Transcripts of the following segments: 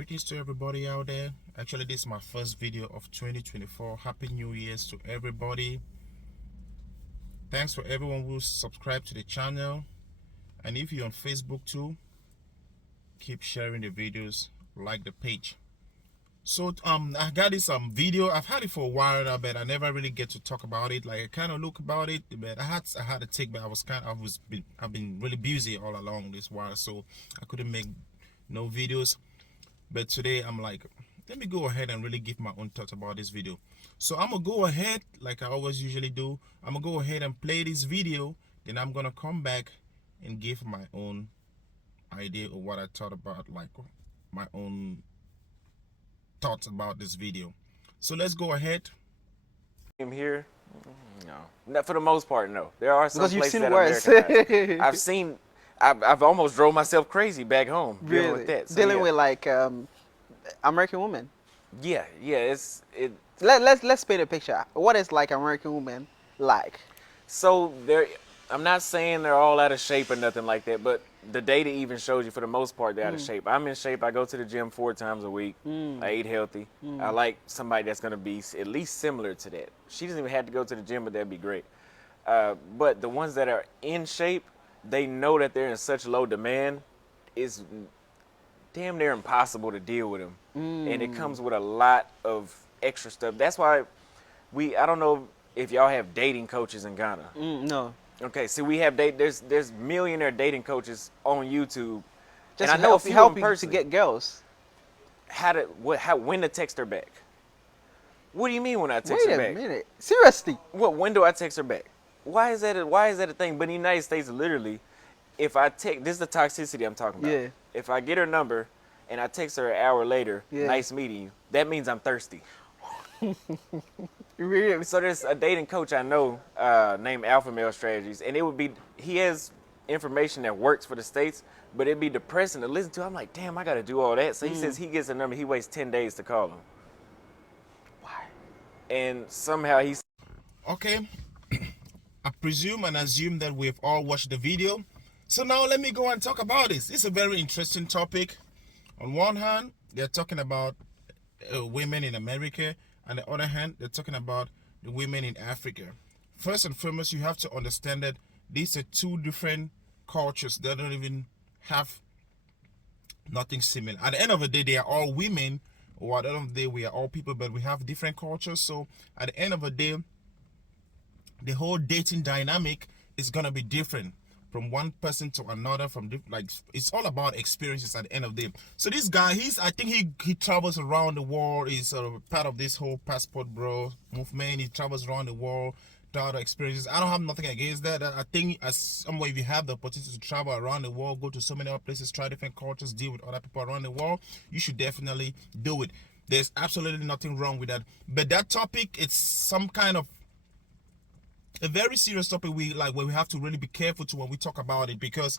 Greetings to everybody out there. Actually, this is my first video of 2024. Happy New Year's to everybody. Thanks for everyone who subscribed to the channel. And if you're on Facebook too, keep sharing the videos, like the page. So I got this video. I've had it for a while now, but I never really get to talk about it. Like I kind of look about it, but I had to take, but I've been really busy all along this while, so I couldn't make no videos. But today I'm like, let me go ahead and really give my own thoughts about this video. So I'm gonna go ahead, like I always usually do. I'm gonna go ahead and play this video, then I'm gonna come back and give my own idea of what I thought about, like my own thoughts about this video. So let's go ahead. I'm here. No, not for the most part. No, there are some Because you've places seen that worse. Americanize. I've almost drove myself crazy back home dealing with that. So dealing yeah. with like American women. Yeah. Let's paint a picture. What is like American women like? So I'm not saying they're all out of shape or nothing like that, but the data even shows you for the most part they're out of shape. I'm in shape. I go to the gym 4 times a week. I eat healthy. I like somebody that's going to be at least similar to that. She doesn't even have to go to the gym, but that'd be great. But the ones that are in shape, they know that they're in such low demand, it's damn near impossible to deal with them. And it comes with a lot of extra stuff. That's why I don't know if y'all have dating coaches in Ghana. No. Okay, so we have there's millionaire dating coaches on YouTube. Just and I know a few help of them you to personally. get girls. When to text her back. What do you mean when I text her back? Wait a minute. Seriously. When do I text her back? Why is that a thing? But in the United States, literally, if I text, this is the toxicity I'm talking about. Yeah. If I get her number and I text her an hour later, Yeah. nice meeting you, that means I'm thirsty. Really? So there's a dating coach I know named Alpha Male Strategies, and he has information that works for the States, but it'd be depressing to listen to. I'm like, damn, I got to do all that. So he says he gets a number, he waits 10 days to call him. Why? And somehow he's... Okay. I presume and assume that we've all watched the video. So now let me go and talk about this. It's a very interesting topic. On one hand, they're talking about women in America. On the other hand, they're talking about the women in Africa. First and foremost, you have to understand that these are two different cultures that don't even have nothing similar. At the end of the day, they are all women. Or at the end of the day, we are all people, but we have different cultures. So at the end of the day, the whole dating dynamic is gonna be different from one person to another. It's all about experiences at the end of the day. So this guy, I think he travels around the world. He's part of this whole passport bro movement. He travels around the world, other experiences. I don't have nothing against that. I think as somewhere, if you have the opportunity to travel around the world, go to so many other places, try different cultures, deal with other people around the world, you should definitely do it. There's absolutely nothing wrong with that. But that topic, it's some kind of a very serious topic where we have to really be careful to when we talk about it, because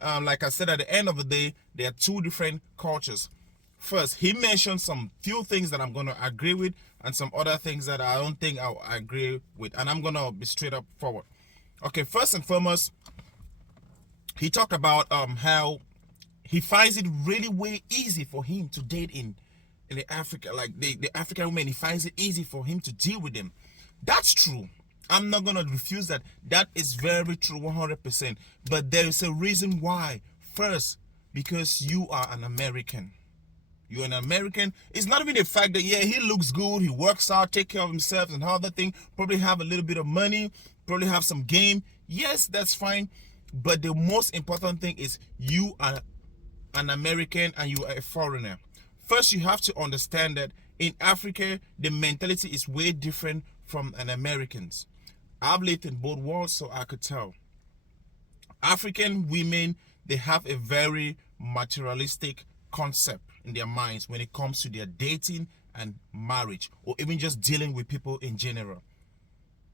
like I said, at the end of the day, there are two different cultures. First, he mentioned some few things that I'm going to agree with and some other things that I don't think I'll agree with, and I'm going to be straight up forward. Okay, first and foremost, he talked about how he finds it really way easy for him to date in the Africa, like the African women. He finds it easy for him to deal with them. That's true. I'm not going to refuse that. That is very true, 100%. But there is a reason why. First, because you are an American. You're an American. It's not even the fact that, yeah, he looks good, he works out, take care of himself and other thing, probably have a little bit of money, probably have some game. Yes, that's fine. But the most important thing is you are an American and you are a foreigner. First, you have to understand that in Africa, the mentality is way different from an American's. I've lived in both worlds, so I could tell. African women, they have a very materialistic concept in their minds when it comes to their dating and marriage, or even just dealing with people in general.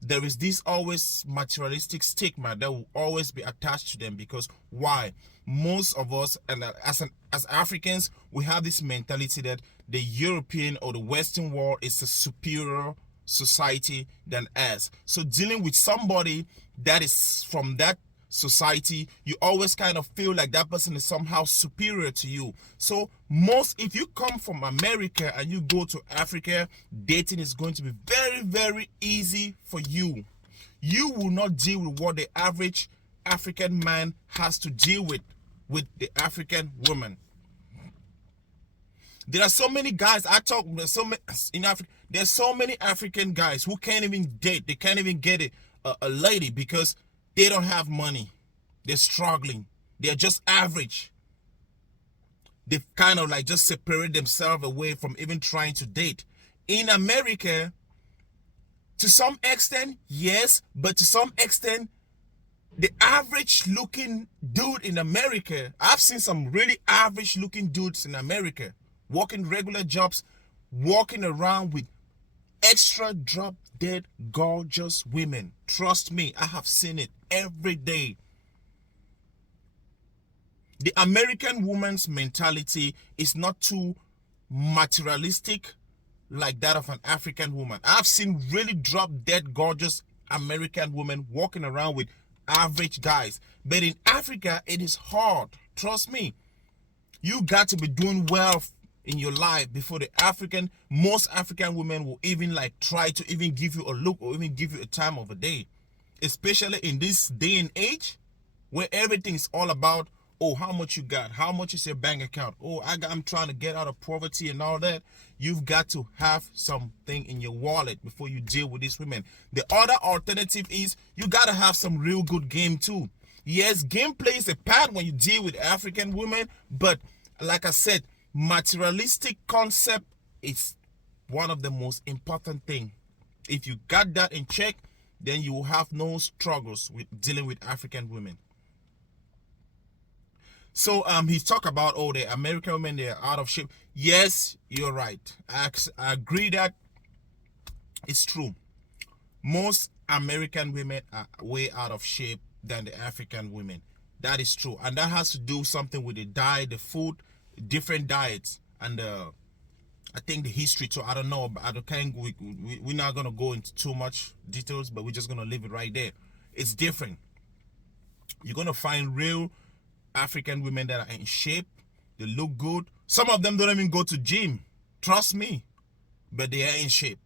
There is this always materialistic stigma that will always be attached to them, because why? Most of us, and as Africans, we have this mentality that the European or the Western world is a superior society than us. So dealing with somebody that is from that society, you always kind of feel like that person is somehow superior to you. So if you come from America and you go to Africa, dating is going to be very, very easy for you. You will not deal with what the average African man has to deal with the African woman. There are so many guys in Africa. There's so many African guys who can't even date. They can't even get a lady because they don't have money. They're struggling. They're just average. They've kind of like just separate themselves away from even trying to date. In America, to some extent, yes, but to some extent, the average looking dude in America, I've seen some really average looking dudes in America working regular jobs, walking around with extra drop dead gorgeous women. Trust me, I have seen it every day. The American woman's mentality is not too materialistic like that of an African woman. I've seen really drop dead gorgeous American women walking around with average guys. But in Africa, it is hard. Trust me. You got to be doing well in your life before most African women will even like try to even give you a look or even give you a time of a day. Especially in this day and age where everything is all about, oh, how much you got? How much is your bank account? Oh, I'm trying to get out of poverty and all that. You've got to have something in your wallet before you deal with these women. The other alternative is you got to have some real good game too. Yes, game plays a part when you deal with African women, but like I said, materialistic concept is one of the most important thing. If you got that in check, then you will have no struggles with dealing with African women. So he's talked about, oh, the American women, they're out of shape. Yes, you're right. I agree that it's true. Most American women are way out of shape than the African women. That is true. And that has to do something with the diet, the food, different diets, and I think the history too. I don't know, but we're not going to go into too much details, but we're just going to leave it right there. It's different. You're going to find real African women that are in shape. They look good. Some of them don't even go to gym. Trust me. But they are in shape.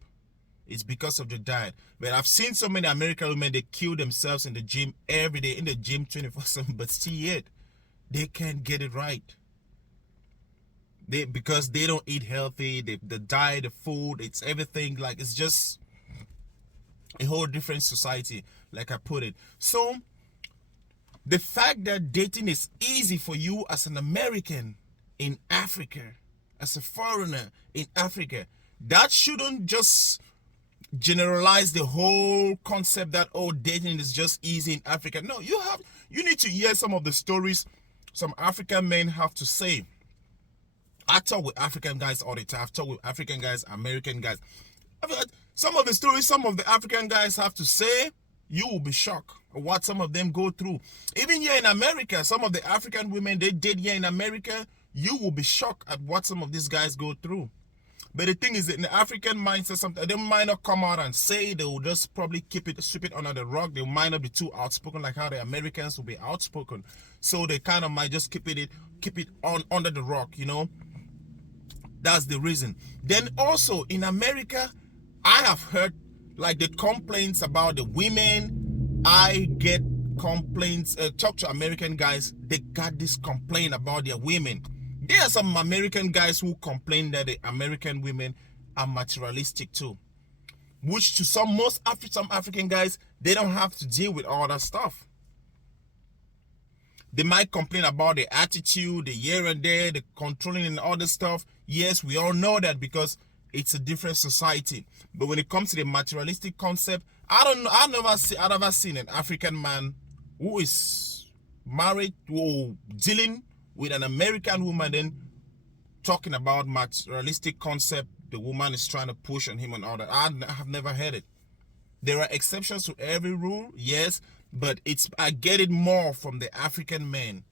It's because of the diet. But I've seen so many American women, they kill themselves in the gym every day, in the gym 24/7, but still yet, they can't get it right. Because they don't eat healthy, the diet, the food, it's everything, like it's just a whole different society, like I put it. So the fact that dating is easy for you as an American in Africa, as a foreigner in Africa, that shouldn't just generalize the whole concept that, oh, dating is just easy in Africa. No, you need to hear some of the stories some African men have to say. I talk with African guys all the time. I've talked with African guys, American guys. I've heard some of the stories some of the African guys have to say, you will be shocked at what some of them go through. Even here in America, some of the African women they date here in America, you will be shocked at what some of these guys go through. But the thing is that in the African mindset, sometimes they might not come out and say, they will just probably sweep it under the rug. They might not be too outspoken like how the Americans will be outspoken. So they kind of might just keep it on under the rug, you know. That's the reason. Then also in America, I have heard like the complaints about the women. I get complaints, talk to American guys, they got this complaint about their women. There are some American guys who complain that the American women are materialistic too. Which to some African guys, they don't have to deal with all that stuff. They might complain about the attitude, the here and there, the controlling and all this stuff. Yes, we all know that because it's a different society. But when it comes to the materialistic concept, I've never seen an African man who is married or dealing with an American woman then talking about materialistic concept the woman is trying to push on him and all that. I have never heard it. There are exceptions to every rule, yes, but I get it more from the African men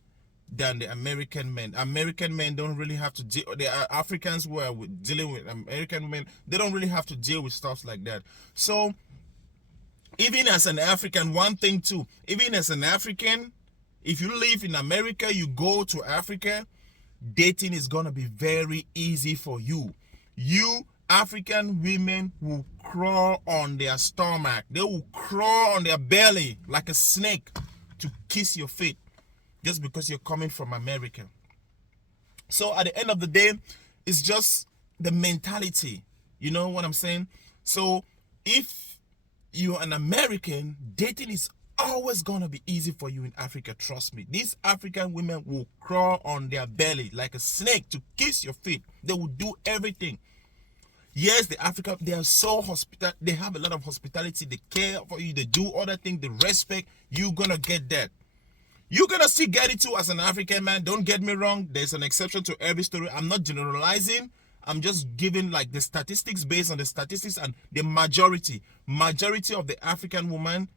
than the American men. American men don't really have to deal. The Africans who are dealing with American men, they don't really have to deal with stuff like that. So even as an African, one thing too, even as an African, If you live in America, you go to Africa, dating is gonna be very easy for you. You African women will crawl on their stomach. They will crawl on their belly like a snake to kiss your feet just because you're coming from America. So at the end of the day, it's just the mentality. You know what I'm saying? So if you're an American, dating is always gonna be easy for you in Africa. Trust me. These African women will crawl on their belly like a snake to kiss your feet. They will do everything. Yes, the African, they are so hospital. They have a lot of hospitality. They care for you. They do other things. They respect. You're gonna get that. You're gonna still get it too as an African man. Don't get me wrong. There's an exception to every story. I'm not generalizing. I'm just giving like the statistics based on the statistics, and the majority of the African woman,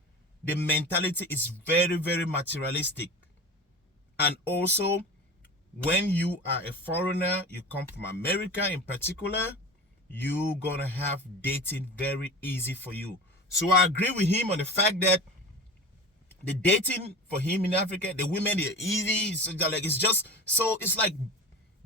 the mentality is very, very materialistic. And also, when you are a foreigner, you come from America in particular, you're gonna have dating very easy for you. So I agree with him on the fact that the dating for him in Africa, the women, they're easy. So like, it's just so, it's like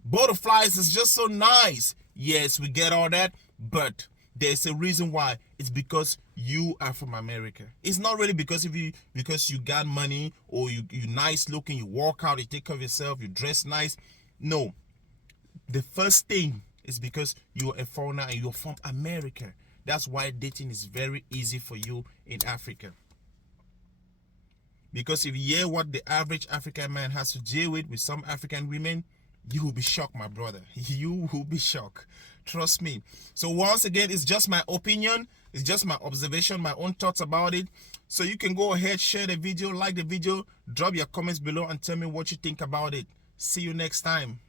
butterflies. It's just so nice. Yes, we get all that, but there's a reason why. It's because you are from America. It's not really because you got money, or you nice looking, you walk out, you take care of yourself, you dress nice. No, the first thing is because you're a foreigner and you're from America. That's why dating is very easy for you in Africa. Because if you hear what the average African man has to deal with some African women, you will be shocked, my brother. You will be shocked. Trust me. So once again, it's just my opinion. It's just my observation, my own thoughts about it. So you can go ahead, share the video, like the video, drop your comments below and tell me what you think about it. See you next time.